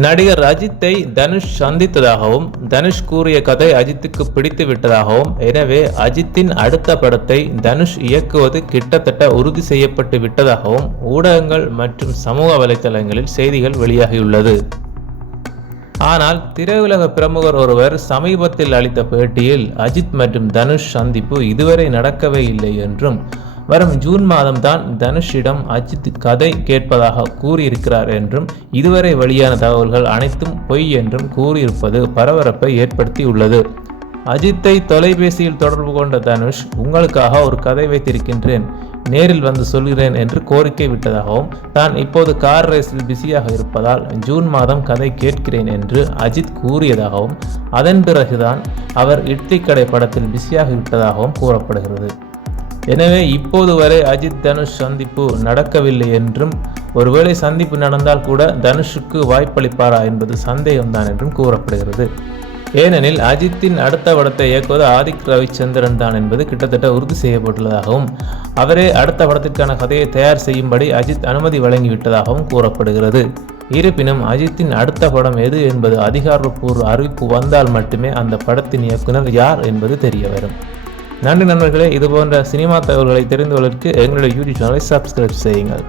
நடிகர் அஜித்தை தனுஷ் சந்தித்ததாகவும் தனுஷ் கூறிய கதை அஜித்துக்கு பிடித்து விட்டதாகவும், எனவே அஜித்தின் அடுத்த படத்தை தனுஷ் இயக்குவது கிட்டத்தட்ட உறுதி செய்யப்பட்டு விட்டதாகவும் ஊடகங்கள் மற்றும் சமூக வலைதளங்களில் செய்திகள் வெளியாகியுள்ளது. ஆனால் திரையுலக பிரமுகர் ஒருவர் சமீபத்தில் அளித்த பேட்டியில் அஜித் மற்றும் தனுஷ் சந்திப்பு இதுவரை நடக்கவே இல்லை என்றும், வரும் ஜூன் மாதம் தான் தனுஷிடம் அஜித் கதை கேட்பதாக கூறியிருக்கிறார் என்றும், இதுவரை வெளியான தகவல்கள் அனைத்தும் பொய் என்றும் கூறியிருப்பது பரபரப்பை ஏற்படுத்தியுள்ளது. அஜித்தை தொலைபேசியில் தொடர்பு கொண்ட தனுஷ், உங்களுக்காக ஒரு கதை வைத்திருக்கின்றேன், நேரில் வந்து சொல்கிறேன் என்று கோரிக்கை விட்டதாகவும், தான் இப்போது கார் ரேஸில் பிஸியாக இருப்பதால் ஜூன் மாதம் கதை கேட்கிறேன் என்று அஜித் கூறியதாகவும், அதன் பிறகுதான் அவர் இட்லி கடை படத்தில் பிஸியாக விட்டதாகவும் கூறப்படுகிறது. எனவே இப்போது வரை அஜித் தனுஷ் சந்திப்பு நடக்கவில்லை என்றும், ஒருவேளை சந்திப்பு நடந்தால் கூட தனுஷுக்கு வாய்ப்பளிப்பாரா என்பது சந்தேகம்தான் என்றும் கூறப்படுகிறது. ஏனெனில் அஜித்தின் அடுத்த படத்தை இயக்குவது ஆதிக் ரவிச்சந்திரன் தான் என்பது கிட்டத்தட்ட உறுதி செய்யப்பட்டுள்ளதாகவும், அவரே அடுத்த படத்திற்கான கதையை தயார் செய்யும்படி அஜித் அனுமதி வழங்கிவிட்டதாகவும் கூறப்படுகிறது. இருப்பினும் அஜித்தின் அடுத்த படம் எது என்பது அதிகாரப்பூர்வ அறிவிப்பு வந்தால் மட்டுமே அந்த படத்தின் இயக்குனர் யார் என்பது தெரிய வரும். நன்றி நண்பர்களே. இதுபோன்ற சினிமா தகவல்களை தெரிந்து கொள்வதற்கு எங்களுடைய யூடியூப் சேனலை சப்ஸ்கிரைப் செய்யுங்கள்.